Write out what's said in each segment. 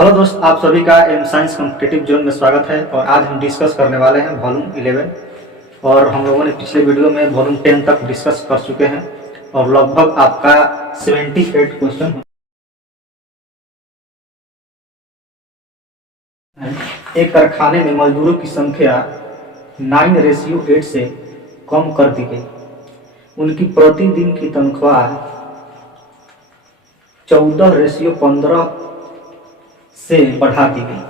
Hello दोस्त, आप सभी का एम साइंस कॉम्पिटिटिव जोन में स्वागत है। और आज हम डिस्कस करने वाले हैं वॉल्यूम 11। और हम लोगों ने पिछले वीडियो में वॉल्यूम 10 तक डिस्कस कर चुके हैं और लगभग आपका 78 क्वेश्चन है। एक कारखाने में मजदूरों की संख्या 9:8 से कम कर दी गई। उनकी प्रतिदिन की तनख्वाह 14:15 से बढ़ा दी गई।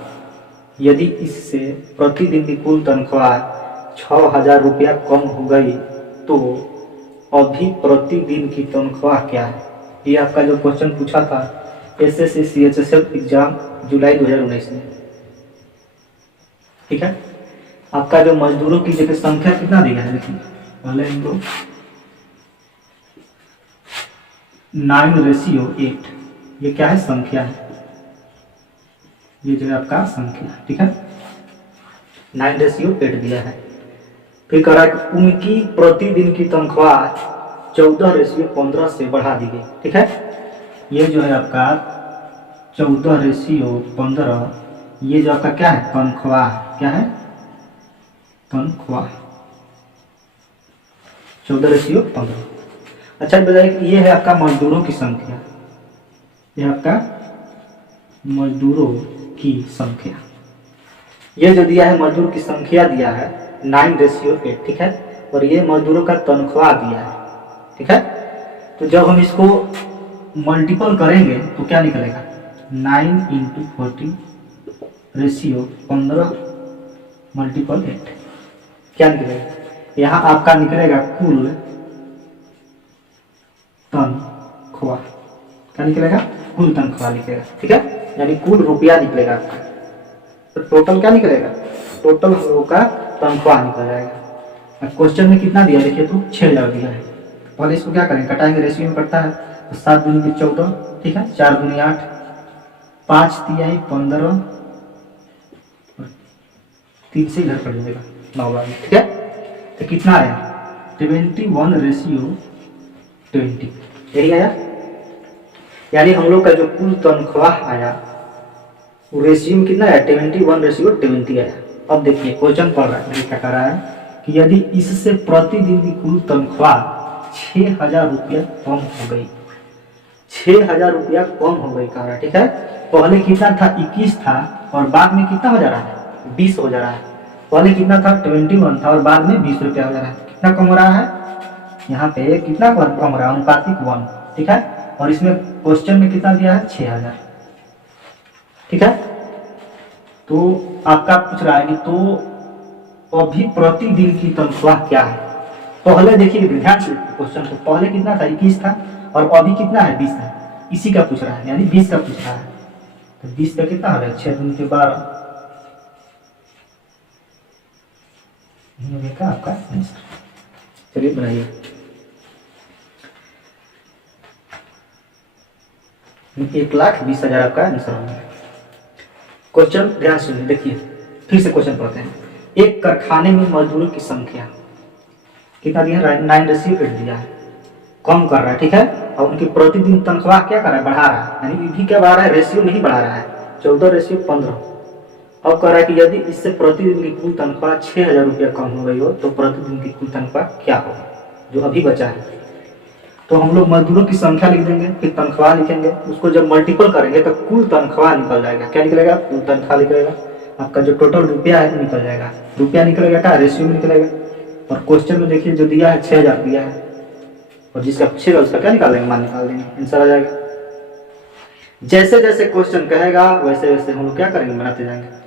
यदि इससे प्रतिदिन की कुल तनख्वाह 6,000 रुपया कम हो गई तो अभी प्रतिदिन की तनख्वाह क्या है। ये आपका जो क्वेश्चन पूछा था एसएससी सीएचएसएल एग्जाम जुलाई 2019 में। ठीक है, आपका जो मजदूरों की जगह संख्या कितना दिया है देखिए। पहले हम लोग 9:8, ये क्या है, संख्या है। ये जो है आपका संख्या, ठीक है, 9:8 दिया है। फिर कह रहा है कि उनकी प्रतिदिन की तनख्वाह 14:15 से बढ़ा दी गई। ठीक है, ये जो है आपका 14:15, ये जो आपका क्या है, तनख्वाह। क्या है, तनख्वाह 14:15। अच्छा बताइए कि ये है आपका मजदूरों की संख्या। ये आपका मजदूरों की संख्या, ये जो दिया है मजदूर की संख्या दिया है 9:8। ठीक है, और ये मजदूरों का तनख्वाह दिया है। ठीक है, तो जब हम इसको मल्टीपल करेंगे तो क्या निकलेगा, 9:40:15 × 8 क्या निकलेगा। यहाँ आपका निकलेगा कुल तनख्वाह। क्या निकलेगा, कुल तनख्वाह निकलेगा। ठीक है, यानी कुल रुपया निकलेगा आपका। तो टोटल क्या निकलेगा, टोटल हम लोग का तनख्वाह निकल जाएगा। क्वेश्चन में कितना दिया देखिए, तो 6,000 दिया है। पहले इसको क्या करेंगे, कटाएंगे, रेशियो में कटता है तो 7 दूनी 14, ठीक है, 4 दूनी 8, 5 तिहाई 15, 3 से इधर कट जाएगा 9 बार। ठीक है, तो कितना आया, 21:20, यही आया। यानी हम लोग का जो कुल तनख्वाह आया वो रेशियो में कितना है, 21:20 आया। अब देखिए क्वेश्चन पढ़ रहा है, क्या कर रहा है कि यदि इससे प्रतिदिन की कुल तनख्वाह 6,000 रुपया कम हो गई, 6,000 रुपया कम हो गई कह रहा है। ठीक है, पहले कितना था, 21 था और बाद में कितना हो जा रहा है, 20 हो जा रहा है। पहले कितना था, 21 था और बाद में 20 रुपया हो जा रहा है। कितना कम हो रहा है, यहाँ पे कितना कम हो रहा है, अनुपातिक 1। ठीक है, और इसमें क्वेश्चन में कितना दिया है, 6,000। ठीक है, तो आपका पूछ रहा है कि तो अभी प्रतिदिन की तनख्वाह क्या है। पहले देखिए ध्यान से क्वेश्चन को, पहले कितना था, 21 था और अभी कितना है, 20 है। इसी का पूछ रहा है, यानी 20 का पूछ रहा है। तो 20 का कितना हो रहा है, 6 दूनी 12, देखा आपका आंसर। चलिए बनाइए, 1,20,000 आपका आंसर होगा। क्वेश्चन ध्यान से देखिए, फिर से क्वेश्चन पढ़ते हैं। एक कारखाने में मजदूरों की संख्या कितना दिया है, 9:8 दिया है, कम कर रहा है। ठीक है, और उनकी प्रतिदिन तनख्वाह क्या कर रहा है, बढ़ा रहा है। यानी भी क्या बढ़ा रहा है, रेशियो नहीं बढ़ा रहा है, 14:15। अब कह रहा है कि यदि इससे प्रतिदिन की कुल तनख्वाह 6,000 रुपया कम हो गई हो तो प्रतिदिन की कुल तनख्वाह क्या होगा, जो अभी बचा है। तो हम लोग मजदूरों की संख्या लिख देंगे, फिर तनख्वाह लिखेंगे, उसको जब मल्टीपल करेंगे तो कुल तनख्वाह निकल जाएगा। क्या निकलेगा, कुल तनख्वाह निकलेगा। आपका जो टोटल रुपया है वो निकल जाएगा। रुपया निकलेगा क्या, रेशियो में निकलेगा। और क्वेश्चन में देखिए जो दिया है 6,000 दिया है, और जिसका पूछेगा उसका क्या निकालेंगे, मान निकाल देंगे, आंसर आ जाएगा। जैसे जैसे क्वेश्चन कहेगा वैसे वैसे हम लोग क्या करेंगे, बनाते जाएंगे।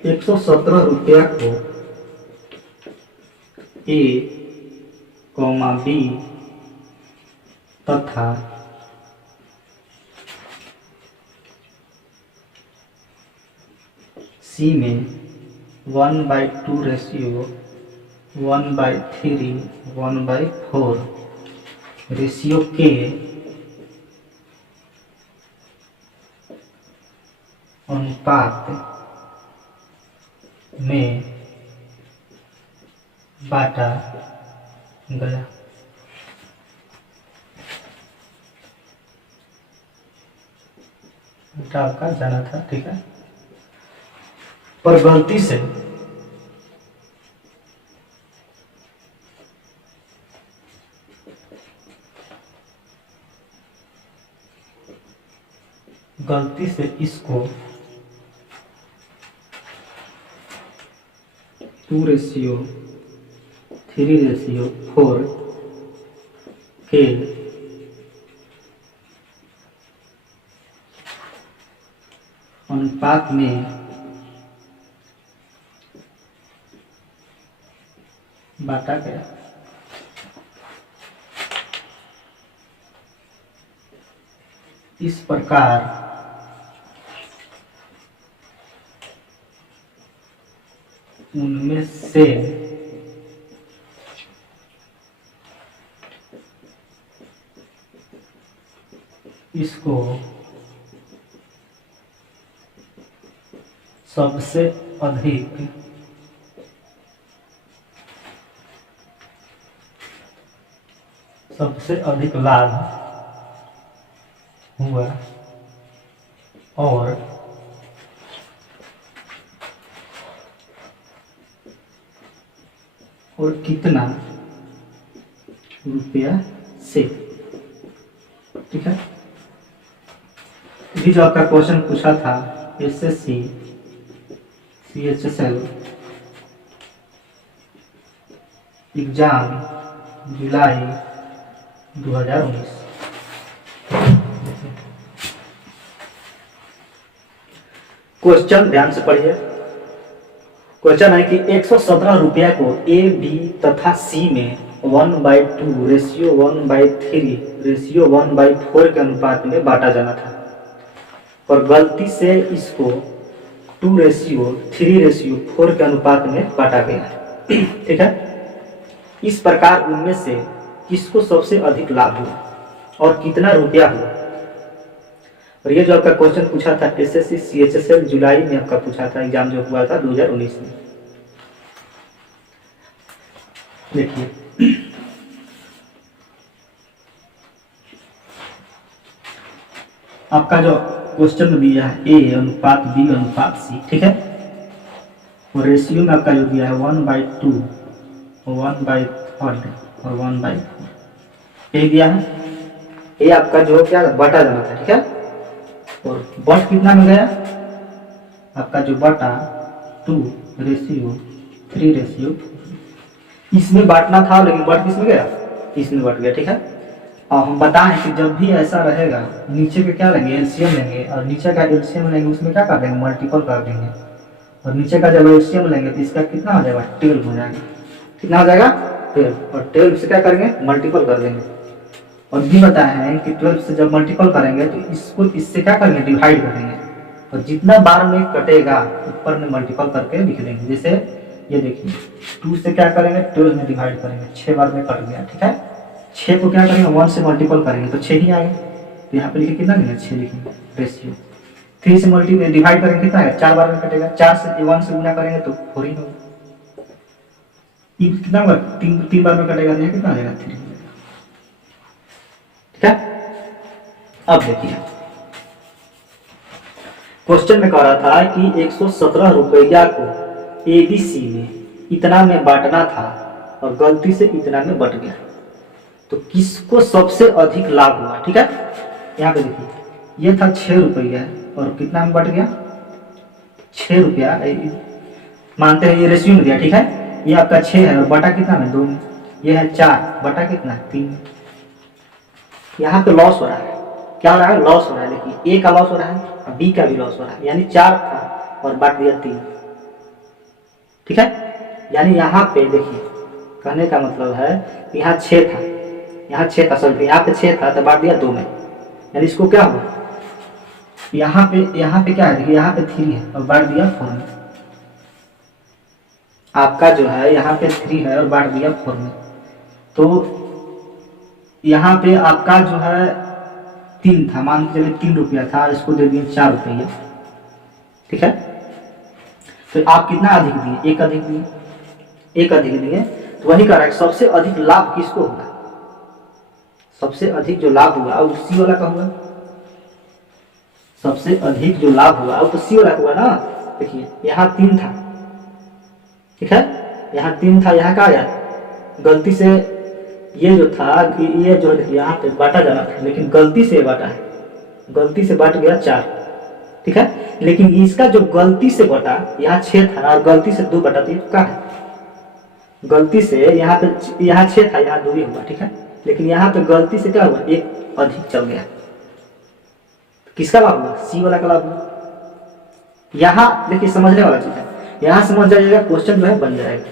117 रुपया को A कॉमा बी तथा सी में 1/2 रेशियो 1/3 1/4 रेशियो के अनुपात में बांटा गया। का जाना था, ठीक है, पर गलती से इसको 2:3:4 के अनुपात में बांटा गया। इस प्रकार उनमें से इसको सबसे अधिक लाभ हुआ और कितना रुपया से, ठीक है। ये जो आपका क्वेश्चन पूछा था एसएससी सीएचएसएल एग्जाम जुलाई 2019। क्वेश्चन ध्यान से पढ़िए। क्वेश्चन है कि 117 रुपया को ए बी तथा सी में 1/2 रेशियो 1/3 रेशियो 1/4 के अनुपात में बांटा जाना था, और गलती से इसको 2:3:4 के अनुपात में बांटा गया। ठीक है। इस प्रकार उनमें से किसको सबसे अधिक लाभ हुआ और कितना रुपया हुआ। और ये जो आपका क्वेश्चन पूछा था एसएससी सीएचएसएल जुलाई में आपका पूछा था, एग्जाम जो हुआ था 2019 में। देखिए आपका जो क्वेश्चन दिया है ए अनुपात बी अनुपात सी, ठीक है। और रेशियो में आपका जो दिया है 1/2 1/3 और 1/4 ये दिया है। ये आपका जो क्या बटा जाना था, ठीक है। और बट कितना में गया आपका जो बटा 2:3:4 इसमें बांटना था, लेकिन बट किस में गया, इसमें बट गया, ठीक है। और हम बताएं कि जब भी ऐसा रहेगा नीचे पे क्या लेंगे एलसीएम लेंगे, और नीचे का एलसीएम लेंगे उसमें क्या कर देंगे मल्टीपल कर देंगे, और नीचे का जब एलसीएम लेंगे तो इसका कितना हो जाएगा 12 हो जाएगा। कितना हो जाएगा 12, और 12 से क्या करेंगे मल्टीपल कर देंगे। और भी बताया है कि 12 से जब मल्टीपल करेंगे तो इसको इससे क्या करेंगे डिवाइड करेंगे, और जितना बार में कटेगा ऊपर में मल्टीपल करके लिख देंगे। जैसे ये देखिए 2 से क्या करेंगे 12 में डिवाइड करेंगे, 6 बार में कट गया, ठीक है। 6 को क्या करेंगे 1 से मल्टीपल करेंगे तो 6 ही आएगा। तो यहाँ पे लिखे कितना लिखेंगे 6 लिखेंगे रेशियो। 3 से मल्टीपल डिवाइड करेंगे कितना आएगा 4 बार में कटेगा, 4 से 1 से गुना करेंगे तो 4 ही होगा। कितना होगा 3 बार में कटेगा, यहाँ कितना आ जाएगा 3, ठीक है। अब देखिए क्वेश्चन में कह रहा था कि 117 रुपया को एबीसी में इतना में बांटना था और गलती से इतना में बट गया, तो किसको सबसे अधिक लाभ हुआ, ठीक है। यहाँ पे देखिए ये था 6 रुपया और कितना में बट गया 6 रुपया, मानते हैं ये रेशियो में दिया, ठीक है। ये आपका 6 है और बटा कितना में 2 में, ये है 4 बटा कितना 3 में। यहाँ पे लॉस हो रहा है, क्या हो रहा है लॉस हो रहा है। देखिए ए का लॉस हो रहा है और बी का भी लॉस हो रहा है, यानी 4 था और बांट दिया 3, ठीक है। यानी यहाँ पे देखिए कहने का मतलब है यहाँ 6 था, यहाँ 6 था, सॉरी यहाँ पे 6 था तो बांट दिया 2 में, यानी इसको क्या हुआ, यहाँ पे क्या है, देखिए यहाँ पे 3 है और बांट दिया 4 में। आपका जो है यहाँ पे 3 है और बांट दिया 4 में, तो यहाँ पे आपका जो है 3 था, मान के चलिए 3 रुपया था, इसको दे दिए 4 रुपया, ठीक है। तो आप कितना अधिक दिए, 1 अधिक दिए, 1 अधिक दिए, तो वही कह रहा है सबसे अधिक लाभ किसको होगा, सबसे अधिक जो लाभ हुआ वो सी वाला का हुआ, सबसे अधिक जो लाभ हुआ वो तो सी वाला हुआ ना। देखिए यहाँ 3 था, ठीक है, यहाँ 3 था, यहाँ क्या गया गलती से, ये जो था ये जो यहाँ पे बांटा जाना था लेकिन गलती से बांटा है, गलती से बांट गया 4, ठीक है। लेकिन इसका जो गलती से बटा, यहाँ 6 था और गलती से 2 बटा, तो ये क्या है, गलती से यहाँ पे, यहाँ 6 था यहाँ 2 ही हुआ, ठीक है, लेकिन यहाँ पे गलती से क्या हुआ 1 अधिक चल गया, किसका लाभ हुआ, सी वाला का लाभ हुआ। यहाँ देखिए समझने वाला चीज है, यहाँ समझ जाइएगा क्वेश्चन जो है बन जाएगा,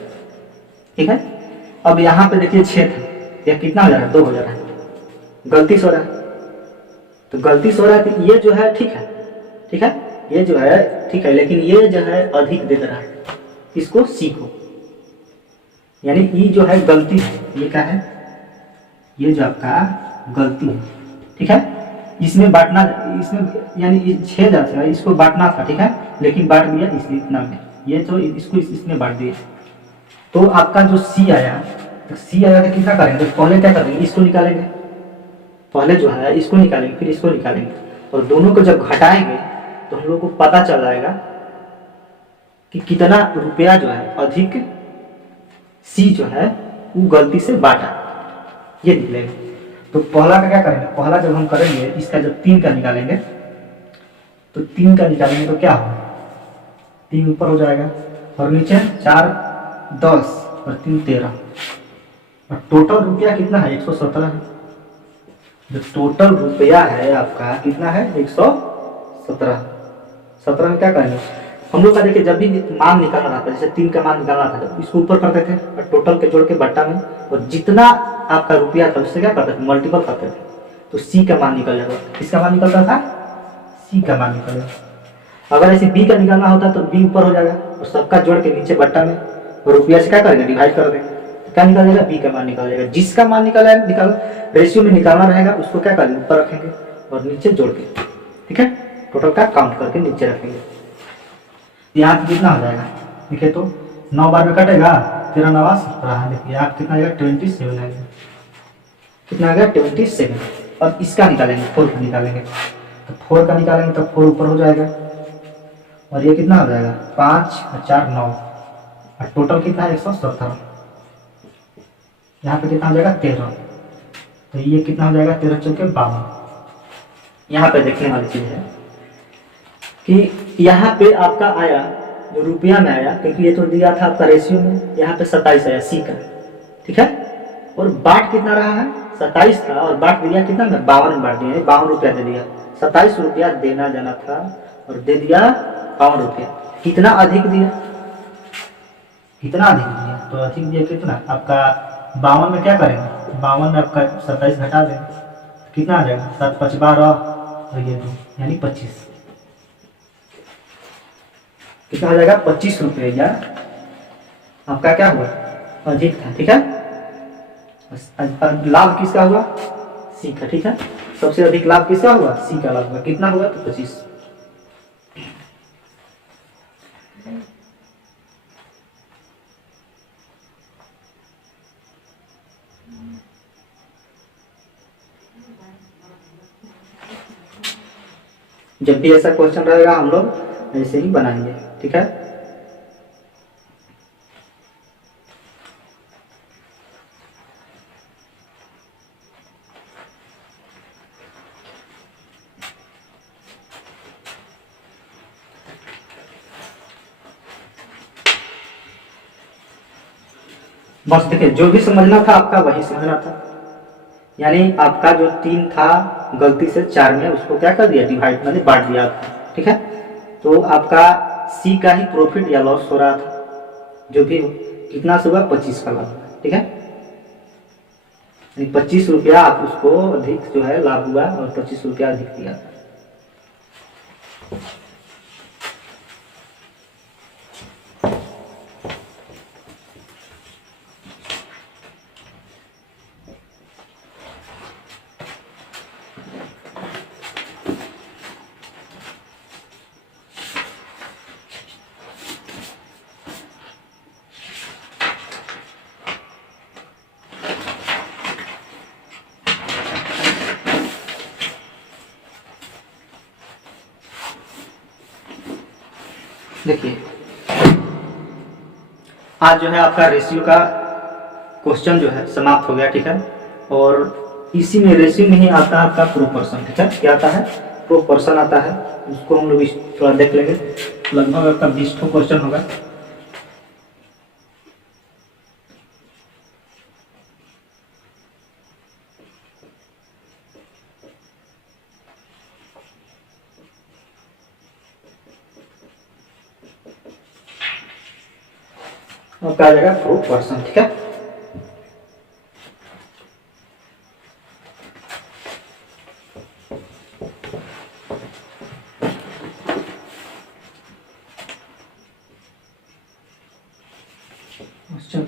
ठीक है। अब यहाँ पे देखिए 6 था, यह कितना हो जा रहा है, 2 हो जा रहा है, गलती से हो रहा है, तो गलती से हो रहा है तो ये जो है ठीक है, ठीक है, ये जो है ठीक है, लेकिन ये जो है अधिक दे रहा है, इसको सी को, यानी ये जो है गलती है, ये क्या है, ये जो आपका गलती है, ठीक है। इसमें बांटना, इसमें यानी 6 जाता है, इसको बांटना था, ठीक है, लेकिन बांट दिया इसलिए इतना में, ये तो इसको इसमें बांट दिया, तो आपका जो सी आया, तो सी आया तो कितना करेंगे, पहले क्या करेंगे, इसको निकालेंगे, पहले जो है इसको निकालेंगे, फिर इसको निकालेंगे, और दोनों को जब घटाएंगे तो हम लोग को पता चल जाएगा कि कितना रुपया जो है अधिक सी जो है वो गलती से बांटा, ये निकलेगा। तो पहला का क्या करेंगे, पहला जब हम करेंगे इसका जब 3 का निकालेंगे, तो 3 का निकालेंगे तो क्या होगा, 3 ऊपर हो जाएगा और नीचे 4 10 और 3 13, और टोटल रुपया कितना है 117 है, जो टोटल रुपया है आपका कितना है 117। 17 में क्या करेंगे हम लोग का, देखिए जब भी मान निकालना था, जैसे 3 का मान निकालना था तो इसको ऊपर करते थे और टोटल के जोड़ के बट्टा में, और जितना आपका रुपया था उससे क्या करते थे मल्टीपल करते थे, तो सी का मान निकल जाएगा, किसका मान निकलता था, सी का मान निकल जाएगा। अगर ऐसे बी का निकालना होता तो बी ऊपर हो जाएगा और सबका जोड़ के नीचे बट्टा में, और रुपया से क्या करेंगे डिवाइड कर देंगे, क्या निकल जाएगा, बी का मान निकल जाएगा। जिसका मान निकाल रेशियो में निकालना रहेगा उसको क्या करेंगे ऊपर रखेंगे और नीचे जोड़ के, ठीक है, टोटल का काउंट करके नीचे रखेंगे। यहाँ पे कितना हो जाएगा, देखिए तो 9 बार में कटेगा, 13 9 17, देखिए यहाँ कितना आएगा 27 आएगा, कितना आ गया 27। अब इसका निकालेंगे, 4 का निकालेंगे, तो 4 का निकालेंगे तो 4 ऊपर हो जाएगा, और ये कितना हो जाएगा 5 और 4 9, और टोटल कितना है 117। यहाँ पे कितना हो जाएगा 13, तो ये कितना हो जाएगा 13 चौके 52। यहाँ पे देखने वाली चीज है कि यहाँ पे आपका आया जो रुपया में आया, क्योंकि ये तो दिया था आपका रेशियो में, यहाँ पे 27 आया सी का, ठीक है, और बाट कितना रहा है 27 था और बाट दिया कितना में 52 में बांट दिया, 52 रुपया दे दिया, 27 रुपया देना जाना था और दे दिया 52 रुपया, कितना अधिक दिया, कितना अधिक दिया, तो अधिक दिया कितना आपका 52 में क्या करेंगे, 52 में आपका 27 घटा देंगे, कितना आ जाएगा 7 5 12 और ये 2 यानी 25, कितना आ जाएगा 25 रुपया आपका क्या हुआ अधिक था, ठीक है। लाभ किसका हुआ, सी का, ठीक है, सबसे अधिक लाभ किसका हुआ, सी का लाभ हुआ, कितना हुआ तो 25। जब भी ऐसा क्वेश्चन रहेगा हम लोग ऐसे ही बनाएंगे, ठीक है। बस देखिए जो भी समझना था आपका वही समझना था, यानी आपका जो 3 था गलती से 4 में उसको क्या कर दिया डिवाइड मैंने बांट दिया, ठीक है। तो आपका सी का ही प्रॉफिट या लॉस हो रहा था, जो भी हो कितना से हुआ 25 का लाभ, ठीक है। 25 रुपया आप उसको अधिक जो है लाभ हुआ और 25 रुपया अधिक दिया। देखिए आज जो है आपका रेशियो का क्वेश्चन जो है समाप्त हो गया, ठीक है। और इसी में रेशियो में ही आता है आपका प्रोपोर्शन, ठीक है। क्या आता है? प्रोपोर्शन आता है। उसको हम लोग थोड़ा देख लेंगे। लगभग आपका 20 क्वेश्चन होगा। और क्या आ जाएगा? प्रोपोर्शन, ठीक है। क्वेश्चन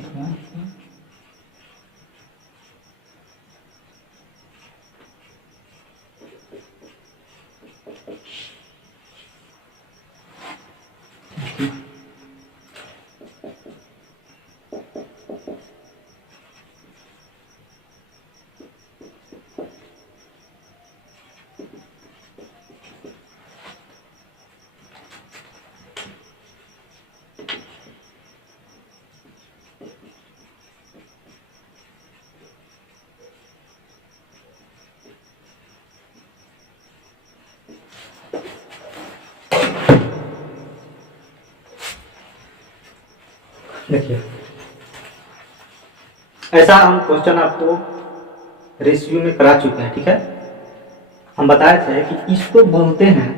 देखिए, ऐसा हम क्वेश्चन आपको रेशियो में करा चुके हैं, ठीक है। हम बताए थे कि इसको बोलते हैं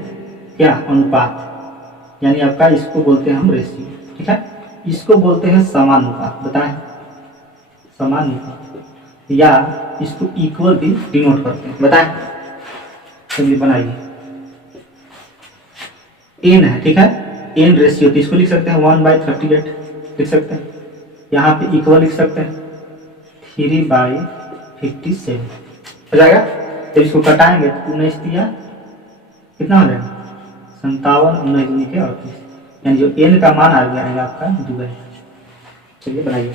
क्या? अनुपात। यानी आपका इसको बोलते हैं हम रेशियो, ठीक है। इसको बोलते हैं समानुपात। बताएं, समानुपात, या इसको इक्वल भी डिनोट करते हैं। बताएं, चलिए बनाइए। एन है, ठीक है। एन रेशियो, तो इसको लिख सकते हैं 1/38 लिख सकते हैं। यहाँ पे इक्वल लिख सकते हैं 3/57 हो जाएगा। जब इसको कटाएंगे तो 19 दिया कितना हो जाएगा? 57, 19 के 38, यानी जो एन का मान आ गया आपका 2 है। चलिए बनाइए।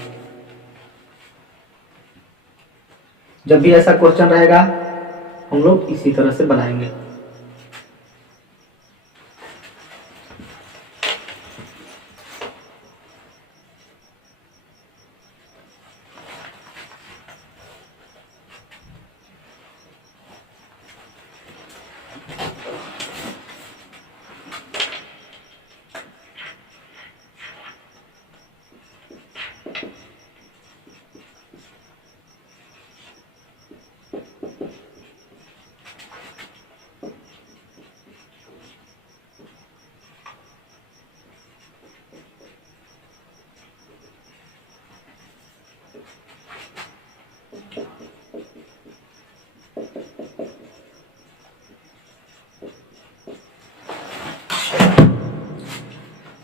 जब भी ऐसा क्वेश्चन रहेगा हम लोग इसी तरह से बनाएंगे।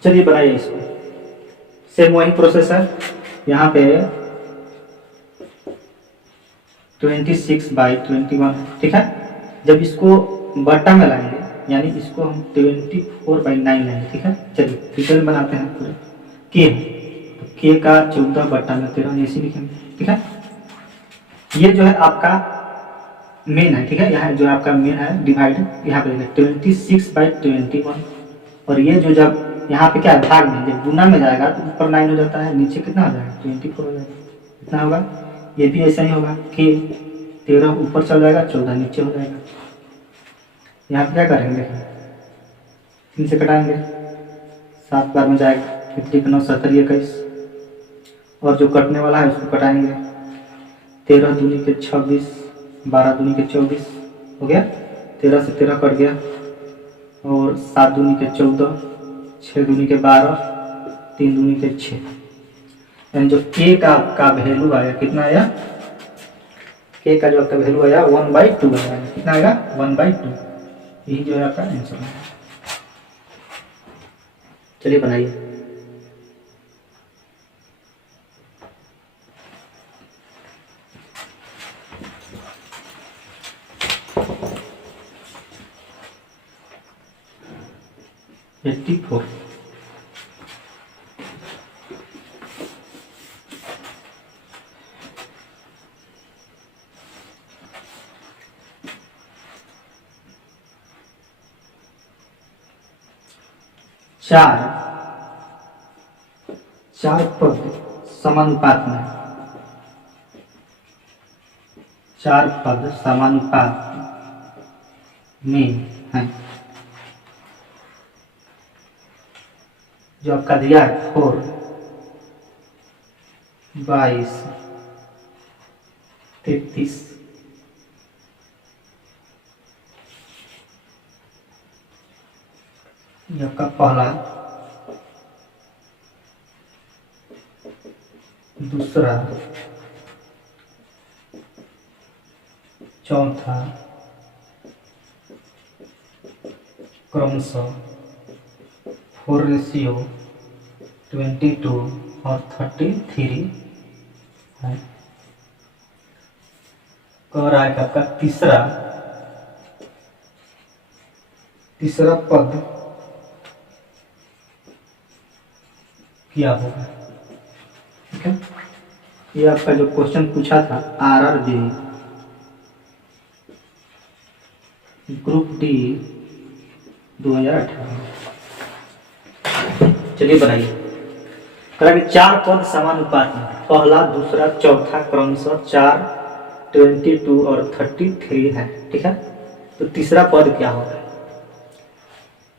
चलिए बनाइए इसको। सेम वही प्रोसेस है। यहाँ पे 26/21, ठीक है। जब इसको बट्टा में लाएंगे यानी इसको हम 24/9 लेंगे, ठीक है। चलिए डिटेल बनाते हैं पूरे। के, तो के का 14/13 ऐसे लिखेंगे, ठीक है। ये जो है आपका मेन है, ठीक है। यहाँ जो आपका मेन है डिवाइड, यहाँ पे 26/21। और ये जो जब यहाँ पे क्या है भाग में, जब गुना में जाएगा तो ऊपर 9 हो जाता है, नीचे कितना हो जाएगा? 24 हो जाएगा। कितना होगा? ये भी ऐसा ही होगा कि 13 ऊपर चल जाएगा, 14 नीचे हो जाएगा। यहाँ पे क्या करेंगे? 3 से कटाएंगे, 7 बार में जाएगा। 50 9 70 21, और जो कटने वाला है उसको कटाएंगे। 13 दूनी के 26, 12 दूनी के 24 हो गया। 13 से 13 कट गया, और 7 दूनी के 14, 6 दूनी के 12, 3 दूनी के 6। यानी जो के का आपका वैल्यू आया कितना आया, के का जो आपका वैल्यू आया 1/2 आया, कितना आएगा 1/2, यही जो है आपका आंसर है। चलिए बनाइए। एट्टी फोर, चार पद समानुपात में, चार पद समानुपात में है, जो आपका दिया है 4, 22, 33, ये आपका पहला, दूसरा, चौथा क्रमशः 4:22 और 33 है। कह रहा है कि आपका तीसरा पद क्या होगा। ठीक है, ये आपका जो क्वेश्चन पूछा था RRB ग्रुप डी 2018। चलिए बनाइए। कह कि 4 पद समानुपात में, पहला, दूसरा, चौथा क्रमशः 4, 22 और 33 है। ठीक है, तो तीसरा पद क्या होगा,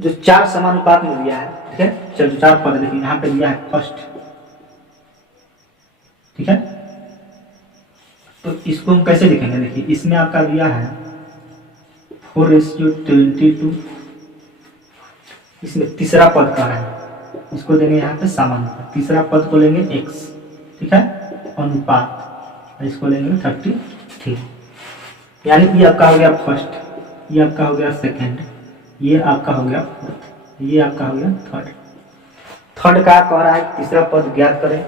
जो 4 समानुपात में दिया है। ठीक है, चलो 4 पद देखिए, यहाँ पे दिया है फर्स्ट। ठीक है, तो इसको हम कैसे लिखेंगे, देखिए इसमें आपका दिया है 4:22, इसमें तीसरा पद का है, इसको देंगे यहाँ पे समानुपात, तीसरा पद को लेंगे x। ठीक है, अनुपात, इसको लेंगे 33, यानी ये आपका हो गया फर्स्ट, ये आपका हो गया सेकंड, ये आपका हो गया फोर्थ, ये आपका हो गया थर्ड। थर्ड का कह रहा है तीसरा पद ज्ञात करें,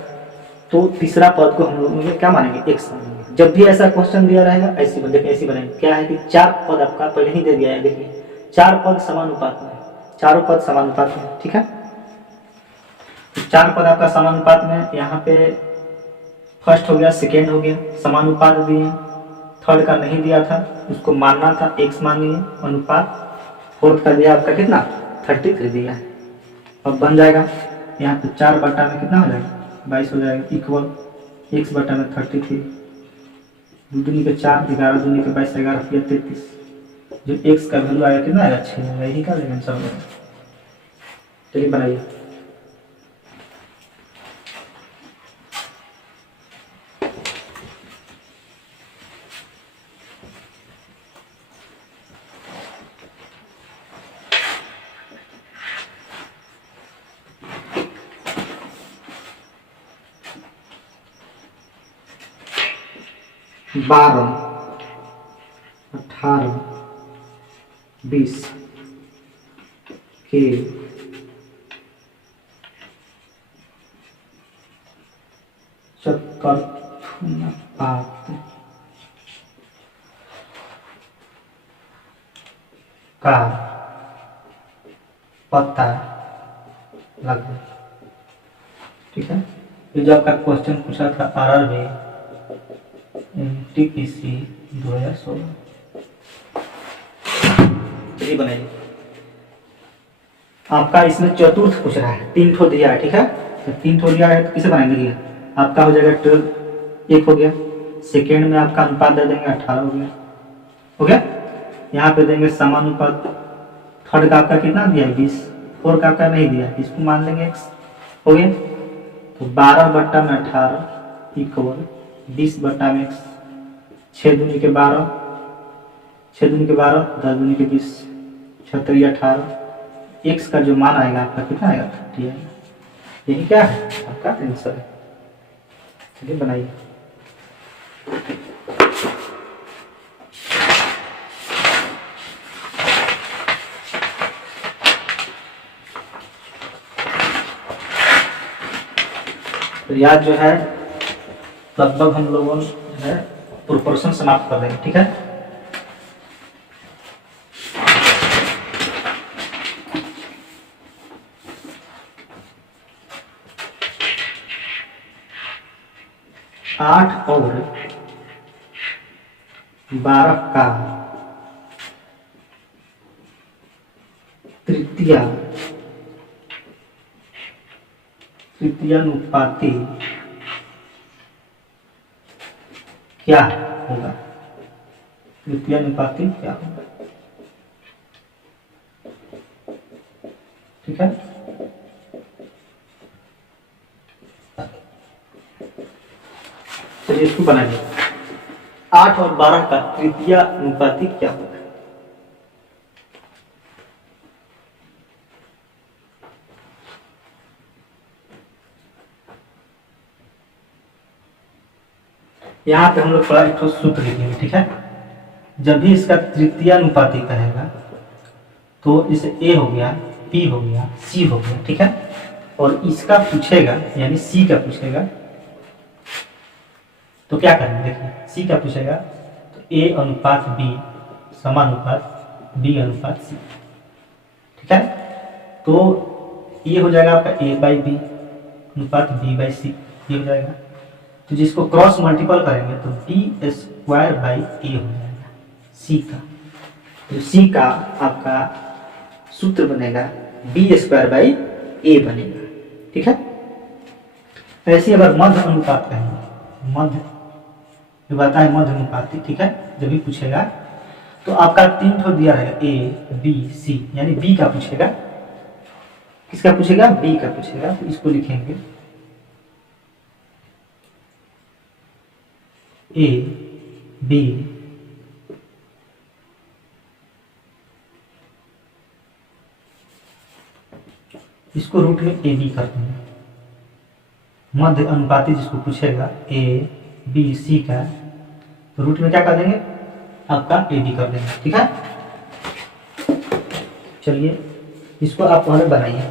तो तीसरा पद को हम लोग क्या मानेंगे, x मानेंगे। जब भी ऐसा क्वेश्चन दिया रहेगा ऐसी बनेंगे। क्या है कि 4 पद आपका पहले ही दे दिया है, देखिए 4 पद समानुपात में, चारों पद समानुपात में। ठीक है, तो 4 पद आपका समानुपात में, यहाँ पे फर्स्ट हो गया, सेकेंड हो गया, समानुपात दिए, थर्ड का नहीं दिया था, उसको मानना था, x मान लिए अनुपात, फोर्थ का दिया आपका कितना 33 दिया है। अब बन जाएगा यहाँ पे 4 बटा में कितना हो जाएगा 22 हो जाएगा, इक्वल x बटा में 33, 2 दूनी के 4, 11 दूनी के 22, 11 या 33, जो x का वैल्यू आएगा कितना आएगा 6 आएगा, यही का लेकिन सब। चलिए बनाइए। बारह, 18, 20 के चतुर्थानुपात का पता लगा। ठीक है, ये जो आपका क्वेश्चन पूछा था RRB NTPC 2016। चलिए बनाइए। आपका इसमें चतुर्थ पूछ रहा है, 3 ठो दिया है। ठीक है, तो 3 ठो दिया है तो किसे बनाएंगे, ये आपका हो जाएगा 12, 1 हो गया, सेकेंड में आपका अनुपात दे देंगे 18 हो गया, हो गया। यहाँ पे देंगे समानुपात, थर्ड का आपका कितना दिया है 20, फोर का आपका नहीं दिया, इसको मान लेंगे x, हो गया। तो 12 बट्टा में 18 इक्वल 20 बट्टा में x, 6 दूनी के 12, 6 दूनी के 12, 10 दूनी के 20, 36 18, x का जो मान आएगा आपका कितना आएगा 30 आएगा। यही क्या है आपका आंसर है। चलिए बनाइए। तो याद जो है लगभग हम लोगों जो है प्रोपोर्शन समाप्त कर देंगे, ठीक है। आठ और 12 का तृतीयानुपाती क्या होगा? तृतीयानुपाती क्या होगा? ठीक है। चलिए इसको बनाइए। 8 और 12 का तृतीयानुपाती क्या होगा? यहाँ पे हम लोग थोड़ा एक सूत्र लिखेंगे, ठीक है। जब भी इसका तृतीयानुपाती कहेगा तो इसे ए हो गया, बी हो गया, सी हो गया, ठीक है। और इसका पूछेगा यानी सी का पूछेगा तो क्या करेंगे? देखिए सी का पूछेगा तो ए अनुपात बी समानुपात बी अनुपात सी, ठीक है। तो ये हो जाएगा आपका ए बाई बी अनुपात बी बाई सी, ये हो जाएगा। तो जिसको क्रॉस मल्टीपल करेंगे तो बी स्क्वायर बाई ए हो जाएगा सी का। तो सी का आपका सूत्र बनेगा बी स्क्वायर बाई ए बनेगा, ठीक है। ऐसे अगर मध्य अनुपात कहेंगे, मध्य जो आता है मध्य अनुपाती, ठीक है, जब भी पूछेगा तो आपका 3 ठो दिया रहेगा ए बी सी, यानी बी का पूछेगा। किसका पूछेगा? बी का पूछेगा। तो इसको लिखेंगे ए बी इसको रूट में ए बी कर देंगे। मध्य अनुपाती जिसको पूछेगा ए बी सी का, तो रूट में क्या कर देंगे? आपका ए बी कर देंगे, ठीक है। चलिए इसको आप पहले बनाइए।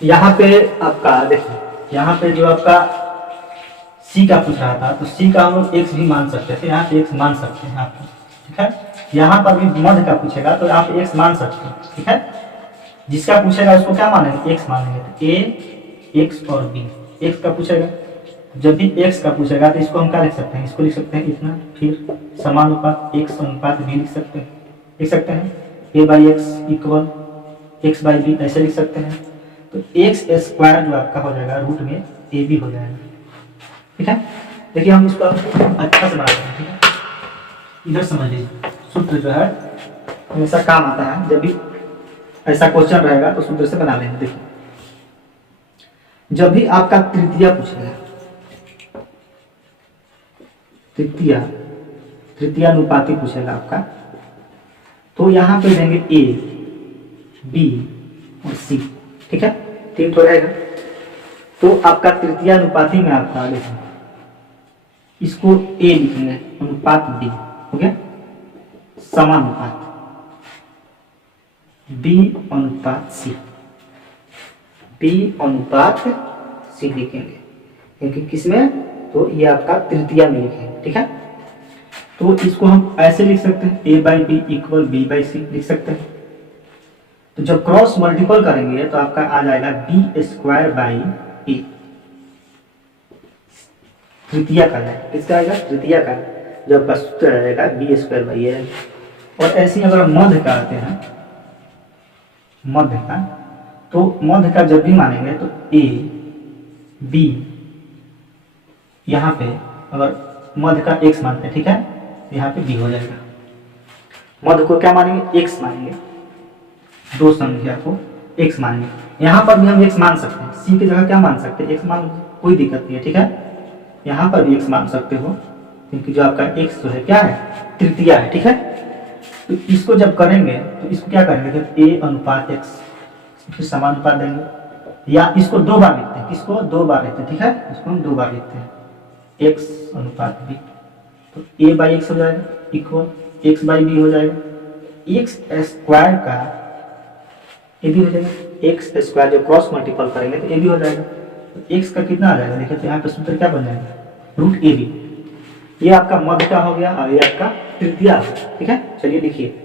यहाँ पे आपका देखिए, यहाँ पे जो आपका सी का पूछ रहा था तो सी का हम लोग एक्स भी मान सकते थे, यहाँ पे एक्स मान सकते हैं आप, ठीक है। यहाँ पर भी मध्य का पूछेगा तो आप एक्स मान सकते हैं, ठीक है। जिसका पूछेगा उसको क्या मानेंगे? एक्स मानेंगे। तो ए एक्स और बी, एक्स का पूछेगा, जब भी एक्स का पूछेगा तो इसको हम क्या लिख सकते हैं? इसको लिख सकते हैं इतना, फिर समानुपात एक्स अनुपात बी लिख सकते हैं A by X equal X by B, ऐसे लिख सकते हैं। तो एक्स स्क्वायर जो आपका हो जाएगा रूट में ए बी हो जाएगा, ठीक है। देखिए हम इसको अच्छा से बनाते हैं, ठीक है। इधर समझ लीजिए, सूत्र जो है हमेशा काम आता है। जब भी ऐसा क्वेश्चन रहेगा तो सूत्र से बना लेंगे। देखिए जब भी आपका तृतीया पूछेगा, तृतीयानुपाती पूछेगा आपका, तो यहाँ पे देंगे ए बी और सी, ठीक है। 3 तो रहेगा। तो आपका तृतीयानुपाती में आपका देखिए इसको ए लिखेंगे, अनुपात बी हो गया, समानुपात बी अनुपात सी, बी अनुपात सी लिखेंगे, क्योंकि किसमें? तो ये आपका तृतीया में लिखेंगे, ठीक है। तो इसको हम ऐसे लिख सकते हैं A by B equal B by C लिख सकते हैं। तो जब क्रॉस मल्टीपल करेंगे तो आपका आ जाएगा बी स्क्वायर बाई ए, तृतीया का है, किसका आएगा? तृतीया का, जो आपका सूत्र रहेगा बी स्क्वायर बाई ए। और ऐसे ही अगर मध्य का आते हैं, मध्य का, तो मध्य का जब भी मानेंगे तो ए बी, यहाँ पे अगर मध्य का एक्स मानते हैं, ठीक है, यहाँ पे बी हो जाएगा। मध्य को क्या मानेंगे, एक्स मानेंगे, दो संख्या को एक्स मानेंगे। यहाँ पर भी हम एक्स मान सकते हैं, सी की जगह क्या मान सकते हैं, एक्स मान, कोई दिक्कत नहीं है, ठीक है। यहाँ पर भी एक्स मान सकते हो, क्योंकि जो आपका एक्स जो है क्या है, तृतीया है, ठीक है। तो इसको जब करेंगे तो इसको क्या करेंगे, जब ए अनुपात एक्स, फिर समानुपात देंगे, या इसको दो बार लिखते हैं, किसको दो बार लिखते हैं, ठीक है, इसको हम दो बार लिखते हैं, एक्स अनुपात बी, तो ए बाई एक्स हो जाएगा इक्वल एक्स बाई बी हो जाएगा, एक्स स्क्वायर का ए भी हो जाएगा, एक्स स्क्वायर जब क्रॉस मल्टीपल करेंगे तो ए भी हो जाएगा, तो एक्स का कितना आ जाएगा, देखिए तो यहाँ पे सूत्र क्या बन जाएगा, रूट ए बी। ये आपका मध्य का हो गया और ये आपका तृतीया हो गया, ठीक है। चलिए लिखिए,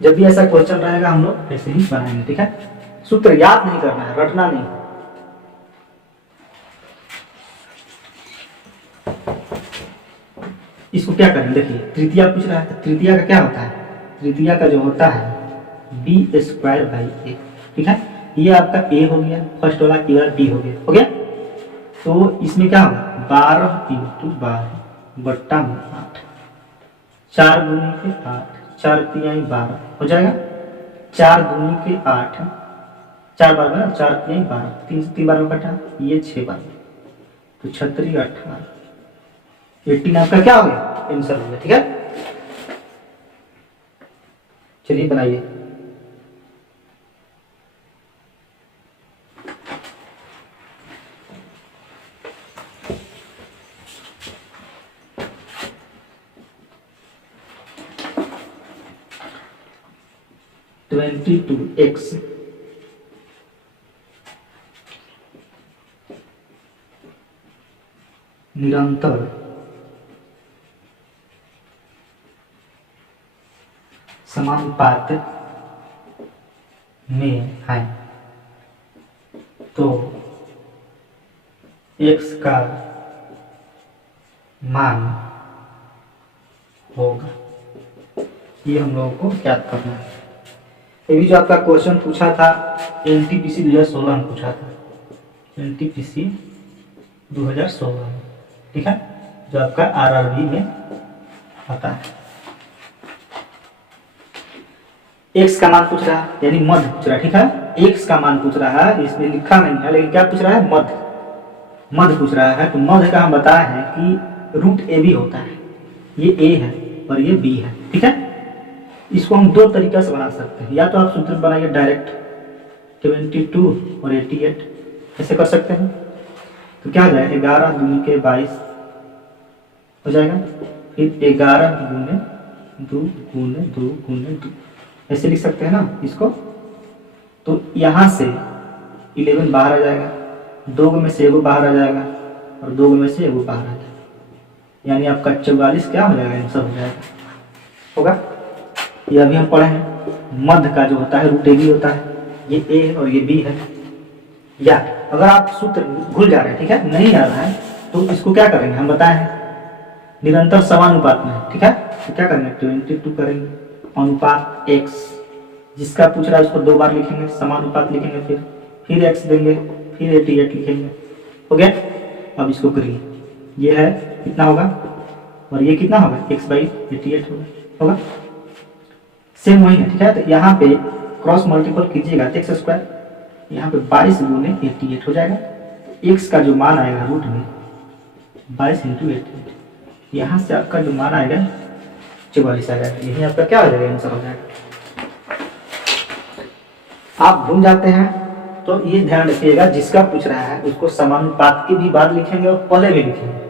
जब भी ऐसा क्वेश्चन रहेगा हम लोग ऐसे ही बनाएंगे, ठीक है। सूत्र याद नहीं करना है, रटना नहीं। इसको क्या करें, देखिए तृतीया पूछ रहा है, तृतीया का क्या होता है, तृतीया का जो होता है बी स्क्वायर बाई ए, ठीक है। ये आपका ए हो गया, फर्स्ट वाला ए बी हो गया, हो गया। तो इसमें क्या होगा, 12 इंटू 12 बट्टा में 8, 4 दूनी के 8, 4 तिहाई 12 हो जाएगा, 4 दूनी के 8, 4 बार बना, 4 तिहाई 12, 3 से 3 बार में कटा, ये 6 बार, तो 36 18 18 आपका क्या हो गया, आंसर हो गया, ठीक है। चलिए बनाइए, ट्वेंटी टू एक्स निरंतर समानुपात में है, तो x का मान होगा, ये हम लोगों को याद करना है। ये भी जो आपका क्वेश्चन पूछा था एनटीपीसी 2016 में पूछा था, एनटीपीसी 2016 में, ठीक है, जो आपका आरआरबी में आता है। एक्स का मान पूछ रहा है, यानी मध्य पूछ रहा है, ठीक है। एक्स का मान पूछ रहा है, इसमें लिखा नहीं है, लेकिन क्या पूछ रहा है, मध्य, मध्य पूछ रहा है। तो मध्य का हम बताए हैं कि रूट ए बी होता है, ये ए है और ये बी है, ठीक है। इसको हम दो तरीके से बना सकते हैं, या तो आप सूत्र बनाइए डायरेक्ट 22 और 88 ऐसे कर सकते हैं, तो क्या हो जाएगा, 11 दूनी के 22 हो जाएगा, फिर 11 गुने 2 गुने 2 गुने 2 ऐसे लिख सकते हैं ना इसको। तो यहाँ से 11 बाहर आ जाएगा, 2 में से 1 बाहर आ जाएगा और 2 में से 1 बाहर आ जाएगा, यानी आपका 44 क्या हो जाएगा, आंसर हो जाएगा, होगा। ये अभी हम पढ़े हैं, मध्य का जो होता है रूट ए बी होता है, ये ए है और ये बी है। या अगर आप सूत्र भूल जा रहे हैं, ठीक है, नहीं याद है, तो इसको क्या करेंगे, हम बताए हैं निरंतर समानुपात में, ठीक है। तो क्या करेंगे, 22 करेंगे अनुपात x, जिसका पूछ रहा है उसको दो बार लिखेंगे, समानुपात लिखेंगे, फिर x देंगे, फिर 88 लिखेंगे, हो गया। अब इसको करिए, ये है कितना होगा और ये कितना होगा, x बाई 88 होगा, सेम वही है, ठीक है। तो यहाँ पे क्रॉस मल्टीपल कीजिएगा तो एक्स स्क्वायर, यहाँ पे 22 गुने 88 हो जाएगा, x का जो मान आएगा रूट में 22 इंटू 88, यहाँ से आपका जो मान आएगा 44 आ जाएगा, यही आपका क्या हो जाएगा, आंसर हो जाएगा। आप भूल जाते हैं तो ये ध्यान रखिएगा, जिसका पूछ रहा है उसको समानुपात की भी बात लिखेंगे और पहले भी लिखेंगे।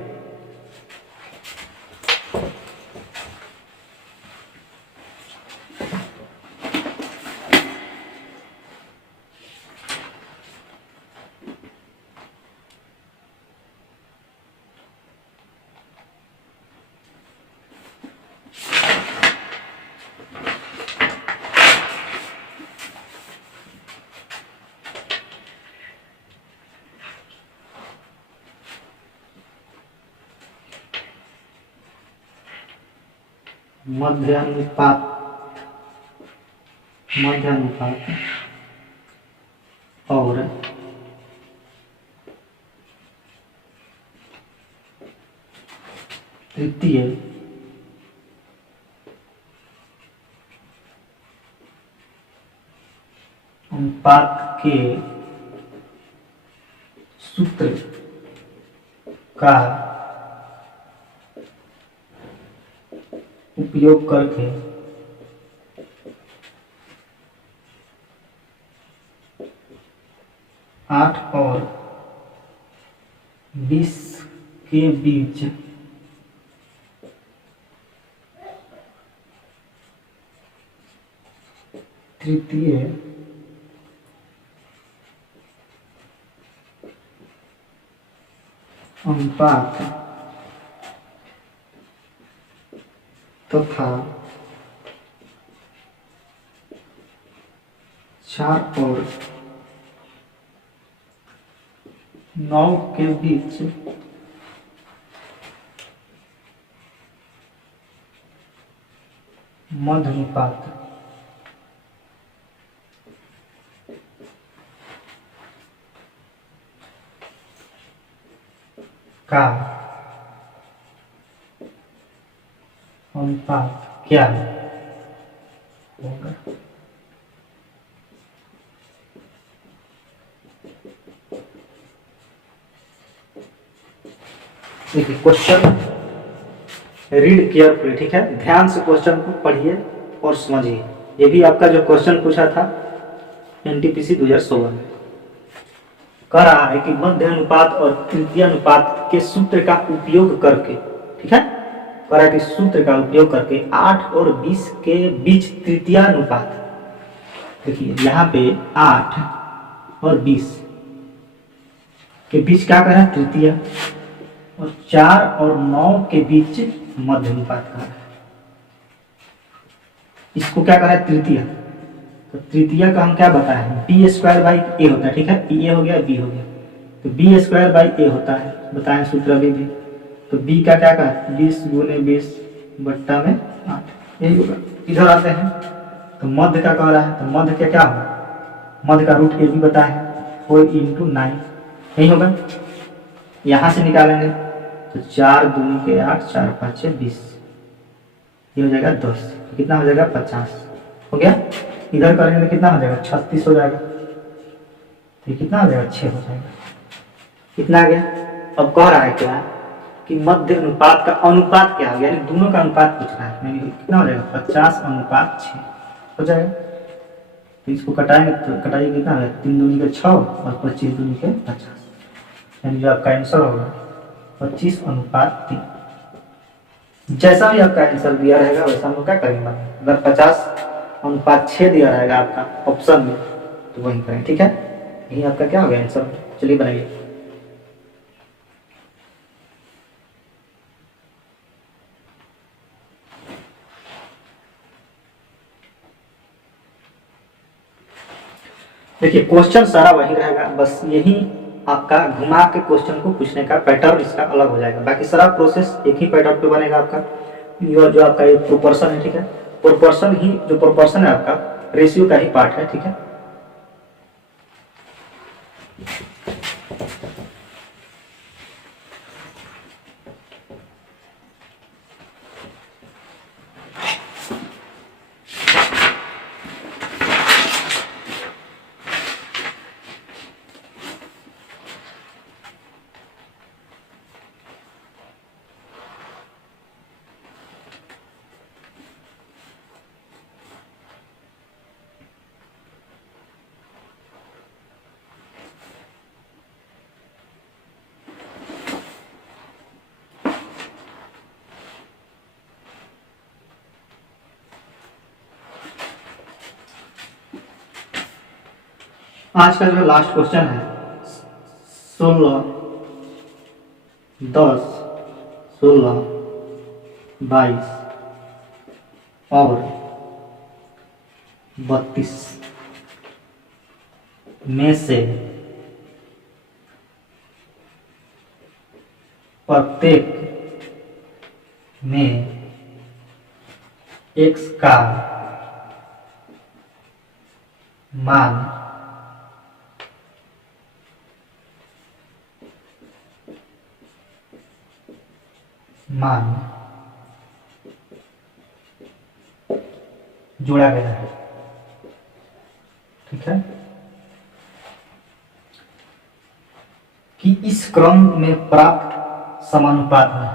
मध्यानुपात, मध्यानुपात और तृतीय अनुपात के सूत्र का उपयोग करके 8 और 20 के बीच तृतीय अनुपात तथा 4 और 9 के बीच मध्य अनुपात का अनुपात क्या होगा। देखिए क्वेश्चन रीड केयरफुली, ठीक है, ध्यान से क्वेश्चन को पढ़िए और समझिए। ये भी आपका जो क्वेश्चन पूछा था एनटीपीसी 2016 में, कह रहा है कि मध्य अनुपात और तृतीय अनुपात के सूत्र का उपयोग करके, ठीक है, कह रहा है कि सूत्र का उपयोग करके 8 और 20 के बीच तृतीय अनुपात, देखिए यहाँ पे 8 और 20 के बीच क्या कर रहा है, तृतीय, और 4 और 9 के बीच मध्य अनुपात कर रहा है। इसको क्या कर रहा है, तृतीय, तो तृतीय का हम क्या बताए, बी स्क्वायर बाई ए होता है, ठीक है, ए हो गया बी हो गया, तो बी स्क्वायर बाई ए होता है, बताएं सूत्र अभी भी। तो बी का क्या कहा, 20 गुने 20 बट्टा में 8, यही होगा। इधर आते हैं तो मध्य का कह रहा है, तो मध्य का क्या होगा, मध्य का रूट ए भी बताए 4 × 9, यही होगा। यहाँ से निकालेंगे तो 4 दूनी के 8, 4 5 20, ये हो जाएगा 10, तो कितना हो जाएगा 50 हो गया। इधर करेंगे तो कितना हो जाएगा 36 हो जाएगा, ये कितना हो जाएगा 6 हो जाएगा, कितना आ गया। अब कह रहा है क्या कि मध्य अनुपात का अनुपात क्या हो गया, यानी दोनों का अनुपात पूछ रहा है, कितना हो जाएगा 50/6 हो जाएगा। तो इसको कटाएंगे तो कटाइए कितना है, 3 दूनी के 6 और 25 दूनी के 50, यानी जो आपका आंसर होगा 25/3। जैसा भी आपका आंसर दिया रहेगा वैसा हम लोग क्या करेंगे, अगर 50/6 दिया रहेगा आपका ऑप्शन में तो वही करें, ठीक है, यही आपका क्या होगा आंसर। चलिए बनाइए। देखिए क्वेश्चन सारा वही रहेगा, बस यही आपका घुमा के क्वेश्चन को पूछने का पैटर्न इसका अलग हो जाएगा, बाकी सारा प्रोसेस एक ही पैटर्न पे बनेगा आपका। जो आपका ये प्रोपोर्शन है, ठीक है, प्रोपोर्शन ही जो प्रोपोर्शन है आपका रेशियो का ही पार्ट है, ठीक है। आज का जो लास्ट क्वेश्चन है 16 10 16 22 और 32 में से प्रत्येक में x का मान जोड़ा गया है, ठीक है। कि इस क्रम में प्राप्त समानुपात में,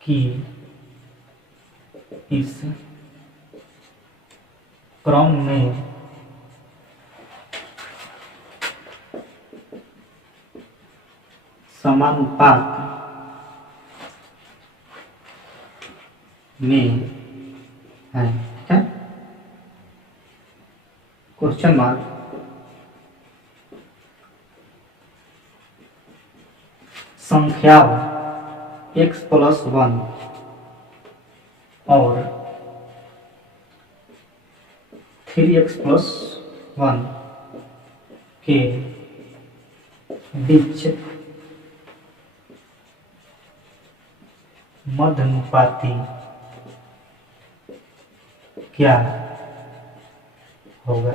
कि इस क्रम में समानुपात में है, ठीक है, क्वेश्चन मार्क, संख्या x+1 और 3x+1 के बीच मध्यानुपाती क्या होगा।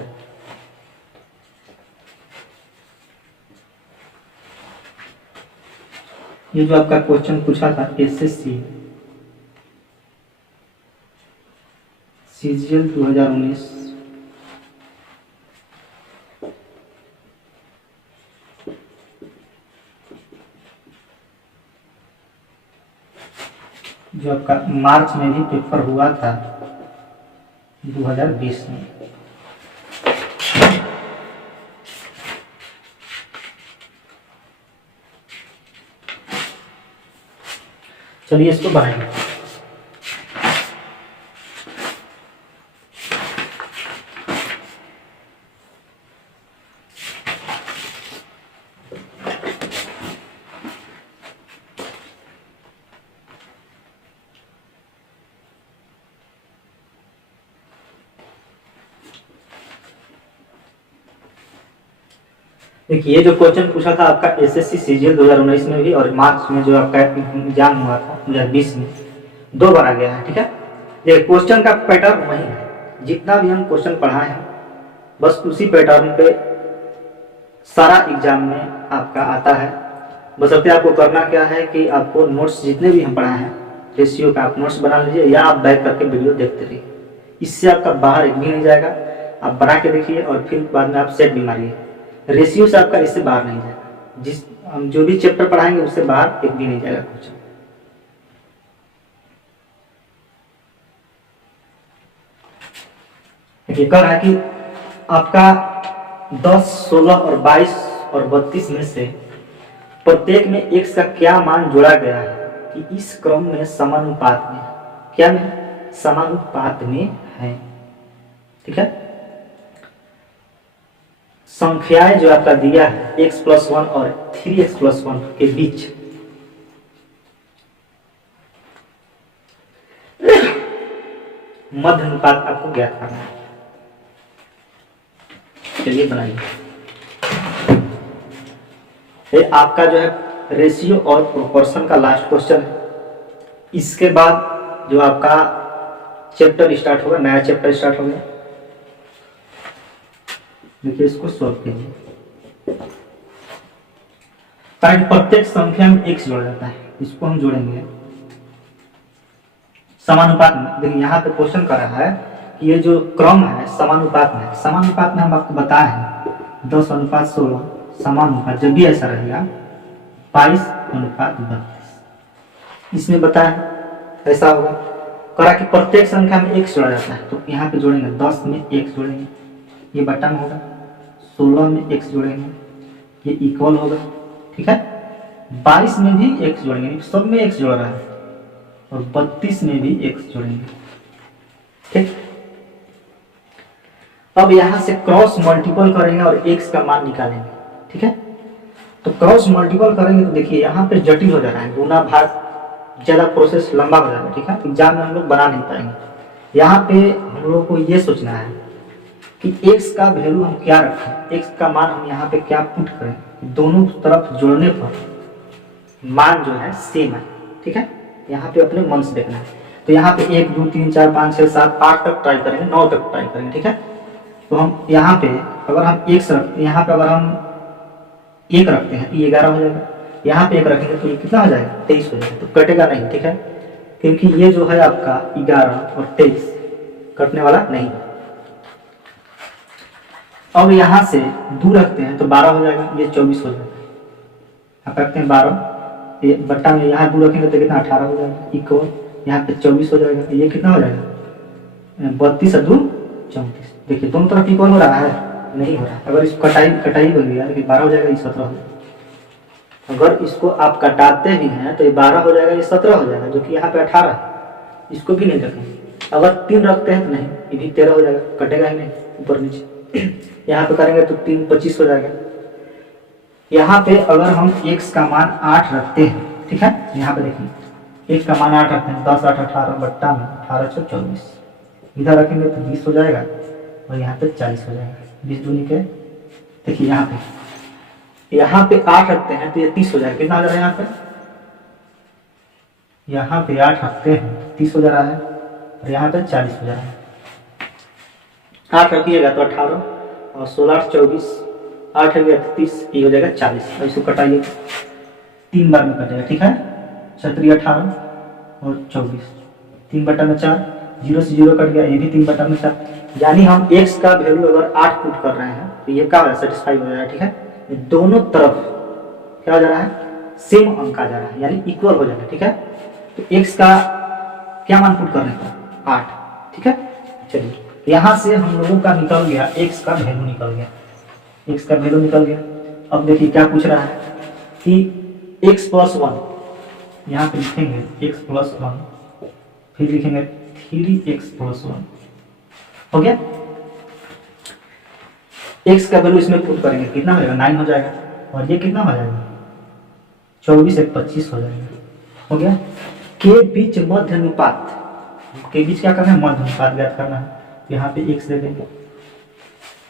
ये जो आपका क्वेश्चन पूछा था एसएससी सीजीएल 2019, जो आपका मार्च में भी पेपर हुआ था 2020 में। चलिए इसको बनाएंगे। देखिए ये जो क्वेश्चन पूछा था आपका एसएससी सीजीएल 2019 में भी और मार्च में जो आपका एग्जाम हुआ था 2020 में, 2 बार आ गया है, ठीक है। देखिए क्वेश्चन का पैटर्न वही है, जितना भी हम क्वेश्चन पढ़ाए हैं बस उसी पैटर्न पे सारा एग्जाम में आपका आता है। बशर्ते आपको करना क्या है कि आपको नोट्स जितने भी हम पढ़ाए हैं रेशियो का आप नोट्स बना लीजिए या आप बैक करके वीडियो देखते रहिए, इससे आपका बाहर एक भी नहीं जाएगा। आप बना के देखिए और फिर बाद में आप सेट भी मारिए, रेशियो से आपका इससे बाहर नहीं जाएगा। जिस हम जो भी चैप्टर पढ़ाएंगे उससे बाहर एक भी नहीं जाएगा क्वेश्चन। देखिए कह रहा है कि आपका 10, 16 और 22 और 32 में से प्रत्येक में x का क्या मान जोड़ा गया है कि इस क्रम में समानुपात में, क्या में, समानुपात में है, ठीक है। संख्याएं जो आपका दिया है x+1 और 3x+1 के बीच मध्य अनुपात आपको ज्ञात करना है। चलिए बनाइए। ये आपका जो है रेशियो और प्रोपोर्शन का लास्ट क्वेश्चन है। इसके बाद जो आपका चैप्टर स्टार्ट होगा, नया चैप्टर स्टार्ट हो गया। देखिए इसको सॉल्व कीजिए। प्रत्येक संख्या में x जोड़ा जाता है, इसको हम जोड़ेंगे समानुपात में। देखिए यहाँ पे क्वेश्चन कर रहा है कि ये जो क्रम है समानुपात में, समानुपात में हम आपको बताए हैं 10:16 समानुपात, जब भी ऐसा रहेगा 22:32 इसमें बताया ऐसा होगा। करा कि प्रत्येक संख्या में x जोड़ा जाता है, तो यहाँ पे जोड़ेंगे 10 में x जोड़ेंगे, ये बटन होगा, 16 में x जोड़ेंगे, ये इक्वल होगा, ठीक है। 22 में भी x जोड़ेंगे, सब में x जोड़ रहा है, और 32 में भी x जोड़ेंगे, ठीक। अब यहां से क्रॉस मल्टीपल करेंगे और x का मान निकालेंगे, ठीक है। तो क्रॉस मल्टीपल करेंगे तो देखिए यहाँ पे जटिल हो जा रहा है, गुना भाग ज्यादा प्रोसेस लंबा हो जाएगा, ठीक है। एग्जाम में हम लोग बना नहीं पाएंगे। यहाँ पे हम लोग को ये सोचना है कि x का वैल्यू हम क्या रखें, x का मान हम यहाँ पे क्या पुट करें, दोनों तरफ जोड़ने पर मान जो है सेम है, ठीक है। यहाँ पे अपने मन से देखना है। तो यहाँ पे 1, 2, 3, 4, 5, 6, 7, 8 तक ट्राई करेंगे, 9 तक ट्राई करेंगे, ठीक है। तो हम यहाँ पे अगर हम x रखते, यहाँ पे अगर हम 1 रखते हैं तो ये 11 हो जाएगा, यहाँ पे 1 रखेंगे तो ये कितना हो जाएगा, 23 हो जाएगा, तो कटेगा नहीं, ठीक है। क्योंकि ये जो है आपका 11 और 23 कटने वाला नहीं है। अब यहाँ से 2 रखते हैं तो 12 हो जाएगा, ये 24 हो जाएगा, आप रखते हैं 12, ये बट्टा में यहाँ 2 रखेंगे तो कितना 18 हो जाएगा, इक्वल यहाँ पे 24 हो जाएगा, ये कितना हो जाएगा 32 और 2 34। देखिए दोनों तरफ इक्वल हो रहा है, नहीं हो रहा है। अगर इसको कटाई हो गया देखिए 12 हो जाएगा, ये 17 हो जाएगा। अगर इसको आप कटाते भी हैं तो ये 12 हो जाएगा, ये 17 हो जाएगा, जो कि यहाँ पे 18 है। इसको भी नहीं रखेंगे। अगर 3 रखते हैं तो नहीं, ये भी 13 हो जाएगा, कटेगा ही नहीं ऊपर नीचे। यहाँ पे करेंगे तो 3 25 हो जाएगा। यहाँ पे अगर हम x का मान 8 रखते हैं, ठीक है, यहाँ पे देखिए x का मान 8 रखते हैं, 10 8 18 बट्टा में 18 6 24, इधर रखेंगे तो 20 हो जाएगा और यहाँ पे 40 हो जाएगा। 20 दूनी के देखिए यहाँ पे 8 रखते हैं तो ये 30 हो जाएगा। कितना आ जा रहा है यहाँ पे 8 रखते हैं 30 हो जा रहा है और यहाँ पे 40 हो जा रहा है। 8 रखिएगा तो 18 और 16 8 24, 8 हो गया 30, ये हो जाएगा 40। और इसको कटाइए 3 बार में कटेगा, ठीक है, 36 18 और 24, 3 बटा में 4, 0 से 0 कट गया, ये भी 3 बटा में 4। यानी हम x का वैल्यू अगर 8 पुट कर रहे हैं तो ये क्या हो रहा है, सेटिस्फाई हो जा रहा है, ठीक है। ये दोनों तरफ क्या हो जा रहा है, सेम अंक आ जा रहा है, यानी इक्वल हो जा रहा है, ठीक है। तो x का क्या मान पुट करने का 8, ठीक है। चलिए यहाँ से हम लोगों का निकल गया, x का वैल्यू निकल गया, x का वैल्यू निकल गया। अब देखिए क्या पूछ रहा है कि x प्लस 1, यहाँ पे लिखेंगे x प्लस 1, फिर लिखेंगे 3x प्लस 1, हो गया। x का वैल्यू इसमें पुट करेंगे, कितना हो जाएगा 9 हो जाएगा, और ये कितना हो जाएगा 24 1 25 हो जाएगा, हो गया। के बीच मध्य अनुपात, के बीच क्या करना है, मध्य अनुपात ज्ञात करना है। यहाँ पे x दे देंगे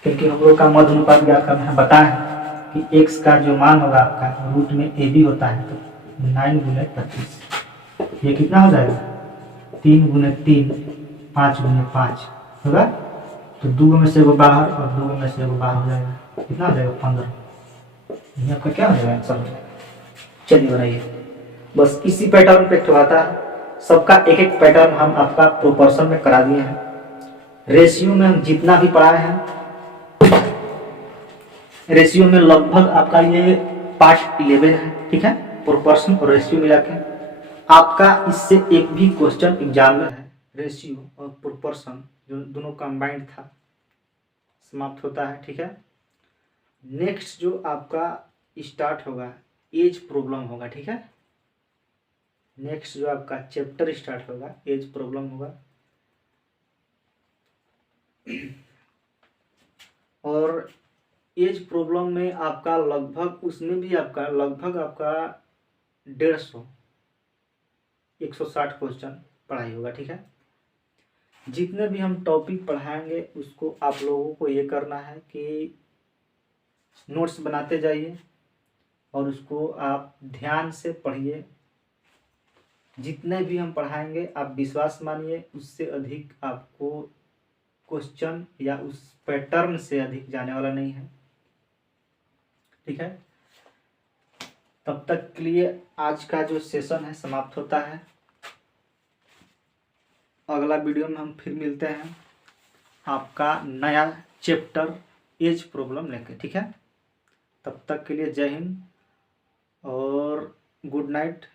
क्योंकि हम लोग का मध्य अनुपात ज्ञात करना है। बताएं कि x का जो मान होगा आपका रूट में a b होता है, तो 9 गुने 25, ये कितना हो जाएगा 3 गुने 3 5 गुने 5 होगा। तो 2 में से वो बाहर और 2 में से वो बाहर हो जाएगा, कितना हो जाएगा 15। ये आपका क्या हो जाएगा आंसर हो जाएगा। चलिए बनाइए, बस इसी पैटर्न पे आता है सबका। एक एक पैटर्न हम आपका प्रोपोर्शन में करा दिए हैं। रेशियो में हम जितना भी पढ़ाए हैं, रेशियो में लगभग आपका ये पार्ट 11 है, ठीक है। प्रोपोर्शन और रेशियो मिला के आपका इससे एक भी क्वेश्चन एग्जाम में है। रेशियो और प्रोपोर्शन जो दोनों कंबाइंड था, समाप्त होता है, ठीक है। नेक्स्ट जो आपका स्टार्ट होगा एज प्रॉब्लम होगा, ठीक है। नेक्स्ट जो आपका चैप्टर स्टार्ट होगा एज प्रॉब्लम होगा, और एज प्रॉब्लम में आपका लगभग, उसमें भी आपका लगभग आपका 150 160 क्वेश्चन पढ़ाई होगा, ठीक है। जितने भी हम टॉपिक पढ़ाएंगे उसको आप लोगों को ये करना है कि नोट्स बनाते जाइए और उसको आप ध्यान से पढ़िए। जितने भी हम पढ़ाएंगे आप विश्वास मानिए उससे अधिक आपको क्वेश्चन या उस पैटर्न से अधिक जाने वाला नहीं है, ठीक है। तब तक के लिए आज का जो सेशन है समाप्त होता है। अगला वीडियो में हम फिर मिलते हैं आपका नया चैप्टर एज प्रॉब्लम लेके, ठीक है। तब तक के लिए जय हिंद और गुड नाइट।